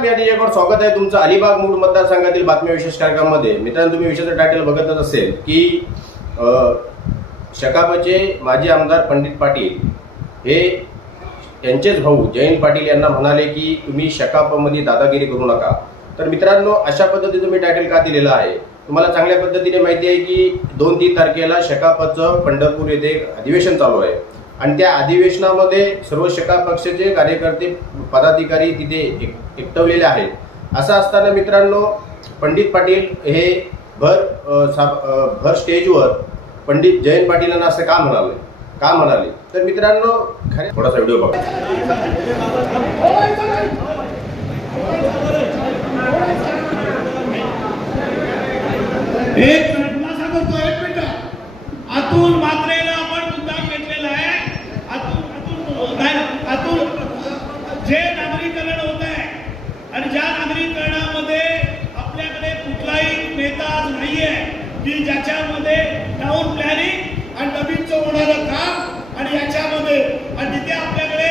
मी अतिशयकडे स्वागत आहे तुमचं अलिबाग मूळ मतदारसंघातील बातम्या विशेष कार्यक्रमामध्ये. मित्रांनो तुम्ही विषयाचं टायटल बघतच असेल की शकापचे माजी आमदार पंडित पाटील हे यांचेच भाऊ जयंत पाटील यांना म्हणाले की तुम्ही शकापमध्ये दादागिरी करू नका. तर मित्रांनो अशा पद्धतीचं मी टायटल का दिलेलं आहे? तुम्हाला चांगल्या पद्धतीने माहिती आहे की दोन तीन तारखेला शकापचं पंढरपूर येथे एक अधिवेशन चालू आहे. आणि त्या अधिवेशनामध्ये सर्व शका पक्षाचे कार्यकर्ते पदाधिकारी तिथे एक- एकटवलेले आहेत. असं असताना मित्रांनो पंडित पाटील हे भर सा- भर स्टेजवर पंडित जयंत पाटीलांना असं का म्हणाले? का म्हणाले? तर मित्रांनो खरे थोडासा व्हिडिओ बघा. एक खुलासा करतो एक मिनिट अतुल मात्रेला आपण मुद्दा घेतलेला आहे अतुल अतुल नाही, अतुल जे नागरीकरण होत आहे आणि ज्या नागरीकरणामध्ये आपल्याकडे कुठलाही नेता आज नाहीये की ज्याच्यामध्ये टाउन प्लॅनिंग आणि नवीनचं होणारं काम आणि याच्यामध्ये आणि तिथे आपल्याकडे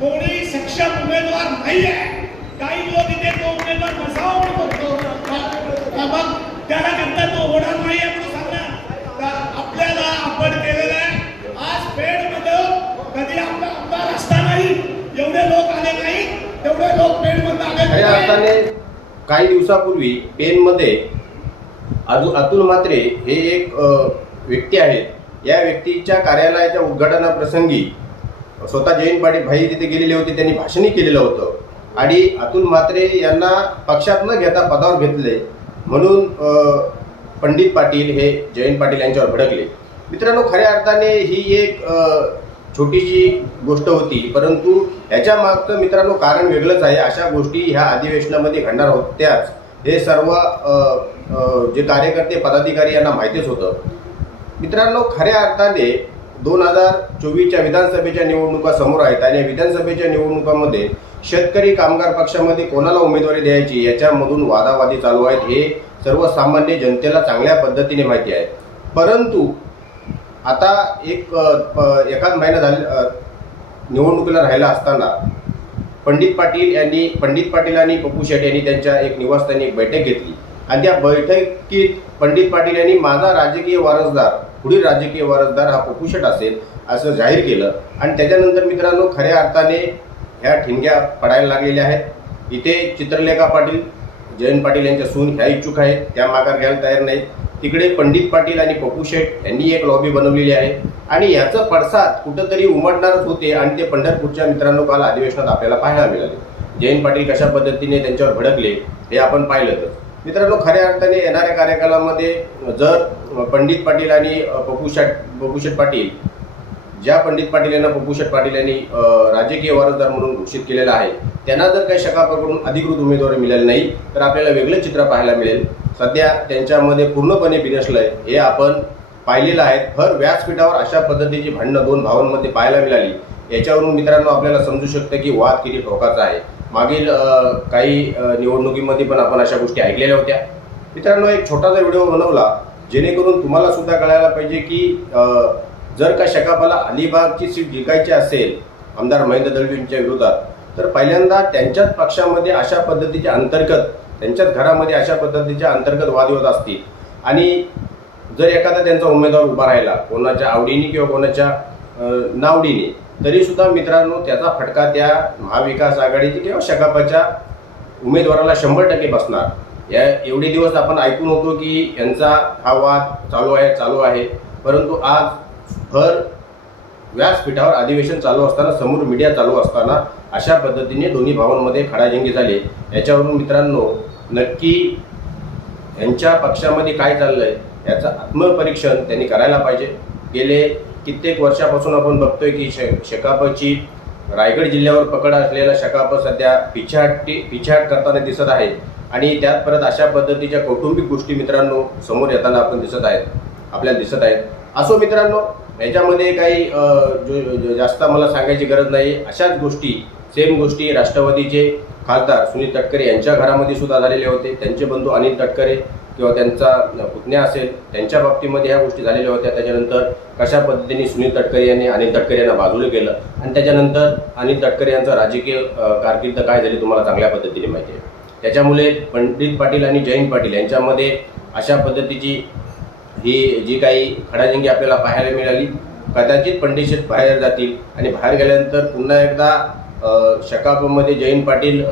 कोणी सक्षम उमेदवार नाहीये. काही लोक इथे तो उमेदवार बसावा म्हणून त्याला करता तो होणार नाही म्हणून सांगणार. आपल्याला आपण केलेलं आहे. आज पेडमध्ये कधी आपला आमदार असतानाही एवढे लोक आले नाही तेवढे लोक पेडमध्ये आले नाही. काही दिवसापूर्वी पेनमध्ये अतु अतुल म्हात्रे हे एक व्यक्ती आहेत. या व्यक्तीच्या कार्यालयाच्या उद्घाटनाप्रसंगी स्वतः जयंत पाटील भाई तिथे गेलेले होते त्यांनी भाषणही केलेलं होतं. आणि अतुल म्हात्रे यांना पक्षात न घेता पदावर घेतले. म्हणून पंडित पाटील हे जयंत पाटील यांच्यावर भडकले. मित्रांनो खऱ्या अर्थाने ही एक छोटीशी गोष्ट होती. परंतु याच्या मागचं मित्रांनो कारण वेगळंच आहे. अशा गोष्टी ह्या अधिवेशनामध्ये घडणार होत्याच. हे सर्व जे कार्यकर्ते पदाधिकारी यांना माहितीच होतं. मित्रांनो खऱ्या अर्थाने दोन हजार चोवीसच्या विधानसभेच्या निवडणुका समोर आहेत आणि विधानसभेच्या निवडणुकामध्ये शेतकरी कामगार पक्षामध्ये कोणाला उमेदवारी द्यायची याच्यामधून वादावादी चालू आहेत हे सर्वसामान्य जनतेला चांगल्या पद्धतीने माहिती आहे. परंतु आता एक प- एखाद महिना झाले निवडणुकीला राहिला असताना पंडित पाटील यांनी पंडित पाटील आणि पप्पू शेट यांनी त्यांच्या एक निवासस्थानी एक बैठक घेतली. आणि त्या बैठकीत पंडित पाटील यांनी माझा राजकीय वारसदार पुढील राजकीय वारसदार हा पप्पू शेट असेल असं जाहीर केलं. आणि त्याच्यानंतर मित्रांनो खऱ्या अर्थाने ह्या ठिणग्या पडायला लागलेल्या आहेत. इथे चित्रलेखा पाटील जयंत पाटील यांच्या सून ह्या इच्छुक आहेत. त्या माघार घ्यायला तयार नाहीत. तिकडे पंडित पाटील आणि पप्पू शेठ यांनी एक लॉबी बनवलेली आहे. आणि याचं पडसाद कुठंतरी उमटणारच होते आणि ते पंढरपूरच्या मित्रांनो काल अधिवेशनात आपल्याला पाहायला मिळाले. जयंत पाटील कशा पद्धतीने त्यांच्यावर भडकले हे आपण पाहिलंच मित्रांनो खऱ्या अर्थाने येणाऱ्या कार्यकालामध्ये जर पंडित पाटील आणि पप्पू शेठ पप्पू शेठ पाटील ज्या पंडित पाटील यांना पप्पू शेठ पाटील यांनी राजकीय वारसदार म्हणून घोषित केलेला आहे त्यांना जर काही शकापकडून अधिकृत उमेदवारी मिळाली नाही तर आपल्याला वेगळं चित्र पाहायला मिळेल. सध्या त्यांच्यामध्ये पूर्णपणे बिनसलंय हे आपण पाहिलेलं आहे. भर व्यासपीठावर अशा पद्धतीची भांडणं दोन भावांमध्ये पाहायला मिळाली. याच्यावरून मित्रांनो आपल्याला समजू शकतं की वाद किती टोकाचा आहे. मागील काही निवडणुकीमध्ये पण आपण अशा गोष्टी ऐकलेल्या होत्या. मित्रांनो एक छोटासा व्हिडिओ बनवला. जेणेकरून तुम्हाला सुद्धा कळायला पाहिजे की जर का शकापाला अलिबागची सीट जिंकायची असेल आमदार महेंद्र दळवींच्या विरोधात तर पहिल्यांदा त्यांच्याच पक्षामध्ये अशा पद्धतीच्या अंतर्गत त्यांच्याच घरामध्ये अशा पद्धतीच्या अंतर्गत वादविवाद असतील. आणि जर एखादा त्यांचा उमेदवार उभा राहिला कोणाच्या आवडीने किंवा कोणाच्या नावडीने तरीसुद्धा मित्रांनो त्याचा फटका त्या महाविकास आघाडीची किंवा शकापाच्या उमेदवाराला शंभर टक्के बसणार. या एवढे दिवस आपण ऐकून होतो की यांचा हा वाद चालू आहे चालू आहे. परंतु आज भर व्यासपीठावर अधिवेशन चालू असताना समोर मीडिया चालू असताना अशा पद्धतीने दोन्ही भावांमध्ये खडाजंगी झाली. याच्यावरून मित्रांनो नक्की यांच्या पक्षामध्ये काय चाललं आहे याचं आत्मपरीक्षण त्यांनी करायला पाहिजे. गेले कित्येक वर्षापासून आपण बघतोय की श शेकापची रायगड जिल्ह्यावर पकड असलेला शेकाप सध्या पिछाटी पिछाट करताना दिसत आहे. आणि त्यात परत अशा पद्धतीच्या कौटुंबिक गोष्टी मित्रांनो समोर येताना आपण दिसत आहेत आपल्याला दिसत आहेत. असो मित्रांनो याच्यामध्ये काही जो- जास्त मला सांगायची गरज नाही. अशाच गोष्टी सेम गोष्टी राष्ट्रवादीचे खासदार सुनील तटकरे यांच्या घरामध्ये सुद्धा झालेले होते. त्यांचे बंधू अनिल तटकरे किंवा त्यांचा पुतण्या असेल त्यांच्या बाबतीमध्ये ह्या गोष्टी झालेल्या होत्या. त्याच्यानंतर कशा पद्धतीने सुनील तटकरे यांनी अनिल तटकरे यांना बाजूला केलं आणि त्याच्यानंतर अनिल तटकरे यांचं राजकीय कारकीर्द काय झाली तुम्हाला चांगल्या पद्धतीने माहिती आहे. त्याच्यामुळे पंडित पाटील आणि जयंत पाटील यांच्यामध्ये अशा पद्धतीची ही जी काही खडाजंगी आपल्याला पाहायला मिळाली कदाचित पंडित बाहेर जातील आणि बाहेर गेल्यानंतर पुन्हा एकदा शकापमध्ये जयंत पाटील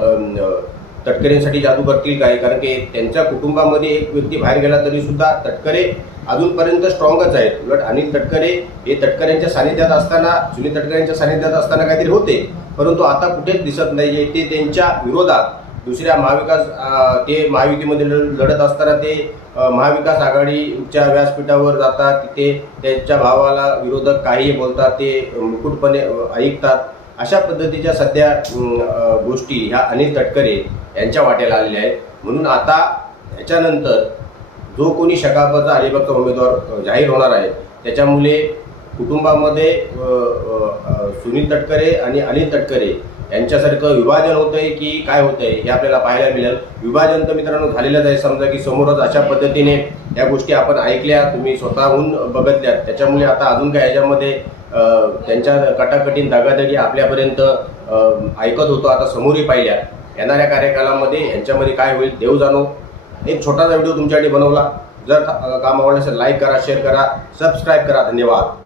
तटकरेंसाठी जादू करतील काय? कारण की त्यांच्या कुटुंबामध्ये एक व्यक्ती बाहेर गेला तरी सुद्धा तटकरे अजूनपर्यंत स्ट्रॉंगच आहेत. उलट अनिल तटकरे हे तटकरेंच्या सानिध्यात असताना सुनील तटकरेंच्या सानिध्यात असताना काहीतरी होते. परंतु आता कुठेच दिसत नाही ते त्यांच्या विरोधात दुसऱ्या महाविकास ते महायुतीमध्ये लढ- लढत असताना ते महाविकास आघाडीच्या व्यासपीठावर जातात तिथे त्यांच्या भावाला विरोधक काही बोलतात ते मुकुटपणे ऐकतात. अशा पद्धतीच्या सध्या गोष्टी ह्या अनिल तटकरे यांच्या वाट्याला आलेल्या आहेत. म्हणून आता याच्यानंतर जो कोणी शकापचा अलिबागचा उमेदवार जाहीर होणार आहे त्याच्यामुळे कुटुंबामध्ये सुनील तटकरे आणि अनिल तटकरे यांच्यासारखं विभाजन होतंय की काय होतंय हे आपल्याला पाहायला मिळेल. विभाजन तर मित्रांनो झालेलंच आहे. समजा की समोरच अशा पद्धतीने या गोष्टी आपण ऐकल्या तुम्ही स्वतःहून बघितल्या. त्याच्यामुळे आता अजून काय याच्यामध्ये त्यांच्या कटाकटीन दगादगी आपल्यापर्यंत ऐकत होतो आता समोरही पाहिल्या. येणाऱ्या कार्यकालामध्ये यांच्यामध्ये काय होईल देव जाणो. एक छोटासा व्हिडिओ तुमच्यासाठी बनवला. जर काम आवडलं असेल लाईक करा शेअर करा सबस्क्राईब करा. धन्यवाद.